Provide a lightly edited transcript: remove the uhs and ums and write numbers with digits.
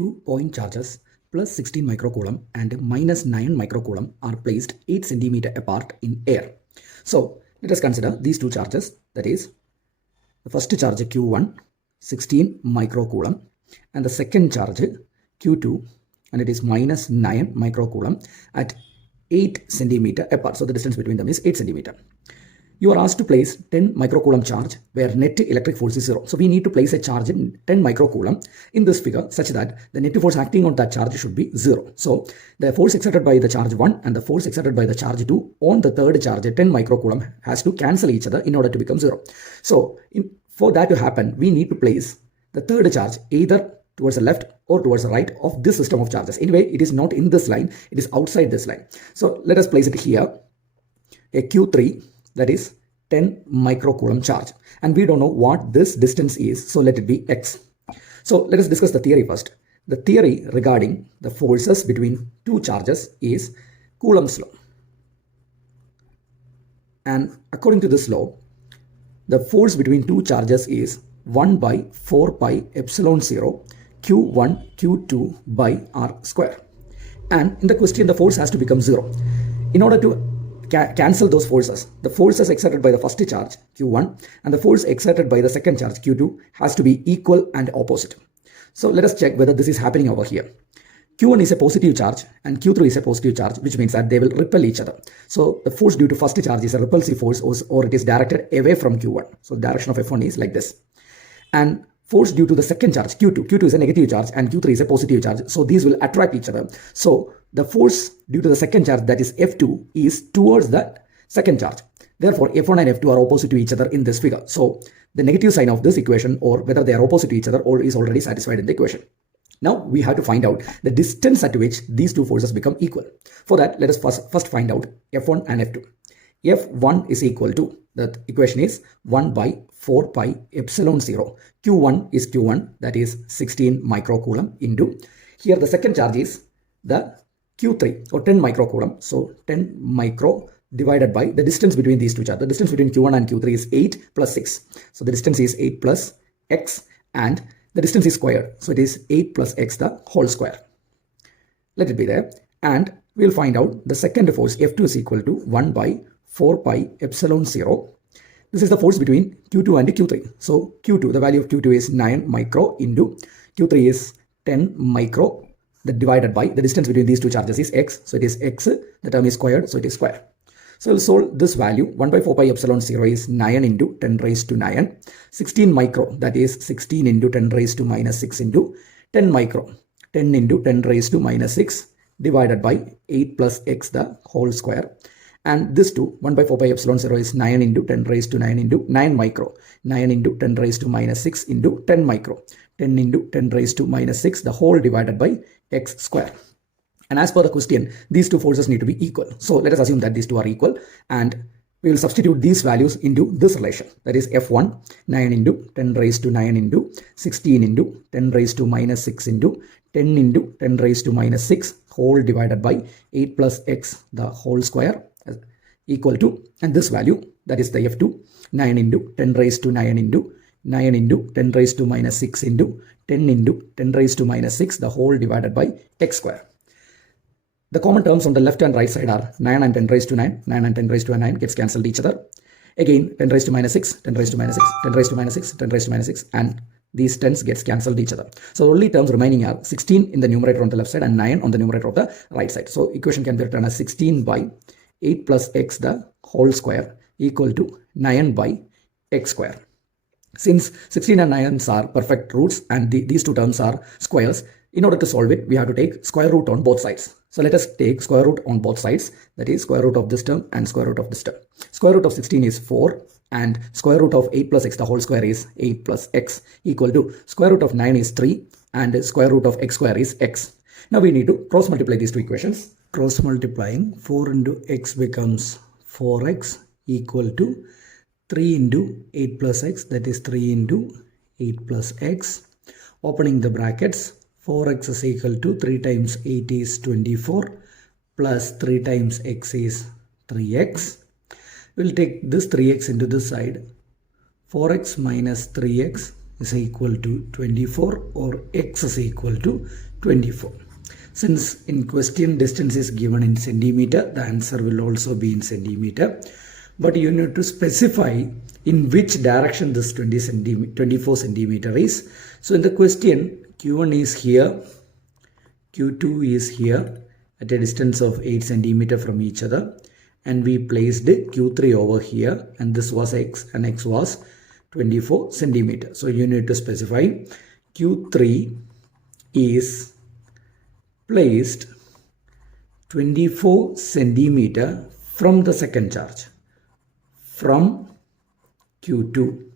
Two point charges plus 16 microcoulomb and minus 9 microcoulomb are placed 8 centimeter apart in air. So let us consider these two charges, that is the first charge Q1 16 microcoulomb and the second charge Q2, and it is minus 9 microcoulomb at 8 centimeter apart. So the distance between them is 8 centimeter. You are asked to place 10 microcoulomb charge where net electric force is 0. So we need to place a charge in 10 microcoulomb in this figure such that the net force acting on that charge should be 0. So the force exerted by the charge 1 and the force exerted by the charge 2 on the third charge 10 microcoulomb has to cancel each other in order to become 0. So for that to happen, we need to place the third charge either towards the left or towards the right of this system of charges. Anyway, it is not in this line, it is outside this line. So let us place it here, a Q3, that is 10 microcoulomb charge, and we don't know what this distance is, so let it be x. So let us discuss the theory first. The theory regarding the forces between two charges is Coulomb's law, and according to this law, the force between two charges is 1 by 4 pi epsilon 0 q1 q2 by r square, and in the question the force has to become 0. In order to cancel those forces, the forces exerted by the first charge Q1 and the force exerted by the second charge Q2 has to be equal and opposite. So let us check whether this is happening over here. Q1 is a positive charge and Q3 is a positive charge, which means that they will repel each other. So the force due to first charge is a repulsive force, or it is directed away from Q1. So the direction of F1 is like this. And force due to the second charge Q2 is a negative charge and Q3 is a positive charge, so these will attract each other. So the force due to the second charge, that is F2, is towards the second charge. Therefore F1 and F2 are opposite to each other in this figure. So the negative sign of this equation, or whether they are opposite to each other, or is already satisfied in the equation. Now we have to find out the distance at which these two forces become equal. For that, let us first find out F1 and F2. F1 is equal to, the equation is 1 by 4 pi epsilon 0. Q1 is Q1, that is 16 microcoulomb, into, here the second charge is the Q3, or 10 microcoulomb. So 10 micro divided by the distance between these two charges. The distance between Q1 and Q3 is 8 plus 6. So the distance is 8 plus x, and the distance is squared. So it is 8 plus x the whole square. Let it be there. And we will find out the second force F2 is equal to 1 by 4 pi epsilon 0. This is the force between Q2 and Q3. So Q2, the value of Q2 is 9 micro into Q3 is 10 micro, that divided by the distance between these two charges is x. So it is x, the term is squared, so it is square. So we'll solve this value. 1 by 4 pi epsilon 0 is 9 into 10 raised to 9. 16 micro, that is 16 into 10 raised to minus 6 into 10 micro, 10 into 10 raised to minus 6 divided by 8 plus x the whole square. And this too, 1 by 4 pi epsilon 0 is 9 into 10 raised to 9 into 9 micro, 9 into 10 raised to minus 6 into 10 micro, 10 into 10 raised to minus 6, the whole divided by x square. And as per the question, these two forces need to be equal. So let us assume that these two are equal, and we will substitute these values into this relation. That is F1, 9 into 10 raised to 9 into 16 into 10 raised to minus 6 into 10 into 10 raised to minus 6, whole divided by 8 plus x, the whole square, equal to, and this value, that is the F2, 9 into 10 raised to 9 into 9 into 10 raised to minus 6 into 10 into 10 raised to minus 6, the whole divided by x square. The common terms on the left and right side are 9 and 10 raised to 9. 9 and 10 raised to 9 gets cancelled each other. Again, 10 raised to minus 6, 10 raised to minus 6, 10 raised to minus 6, 10 raised to minus 6, and these 10s gets cancelled each other. So the only terms remaining are 16 in the numerator on the left side and 9 on the numerator of the right side. So equation can be written as 16 by 8 plus x the whole square equal to 9 by x square. Since 16 and 9 are perfect roots and these two terms are squares, in order to solve it, we have to take square root on both sides. So let us take square root on both sides, that is square root of this term and square root of this term. Square root of 16 is 4 and square root of 8 plus x the whole square is 8 plus x equal to square root of 9 is 3 and square root of x square is x. Now we need to cross multiply these two equations. Cross multiplying, 4 into x becomes 4x equal to 3 into 8 plus x, that is 3 into 8 plus x. Opening the brackets, 4x is equal to 3 times 8 is 24 plus 3 times x is 3x. We'll take this 3x into this side. 4x minus 3x is equal to 24 or x is equal to 24. Since in question distance is given in centimeter, the answer will also be in centimeter. But you need to specify in which direction this 24 centimeter is. So in the question, Q1 is here, Q2 is here at a distance of 8 centimeter from each other. And we placed Q3 over here, and this was x and x was 24 centimeter. So you need to specify Q3 is placed 24 centimeter from the second charge, from Q2.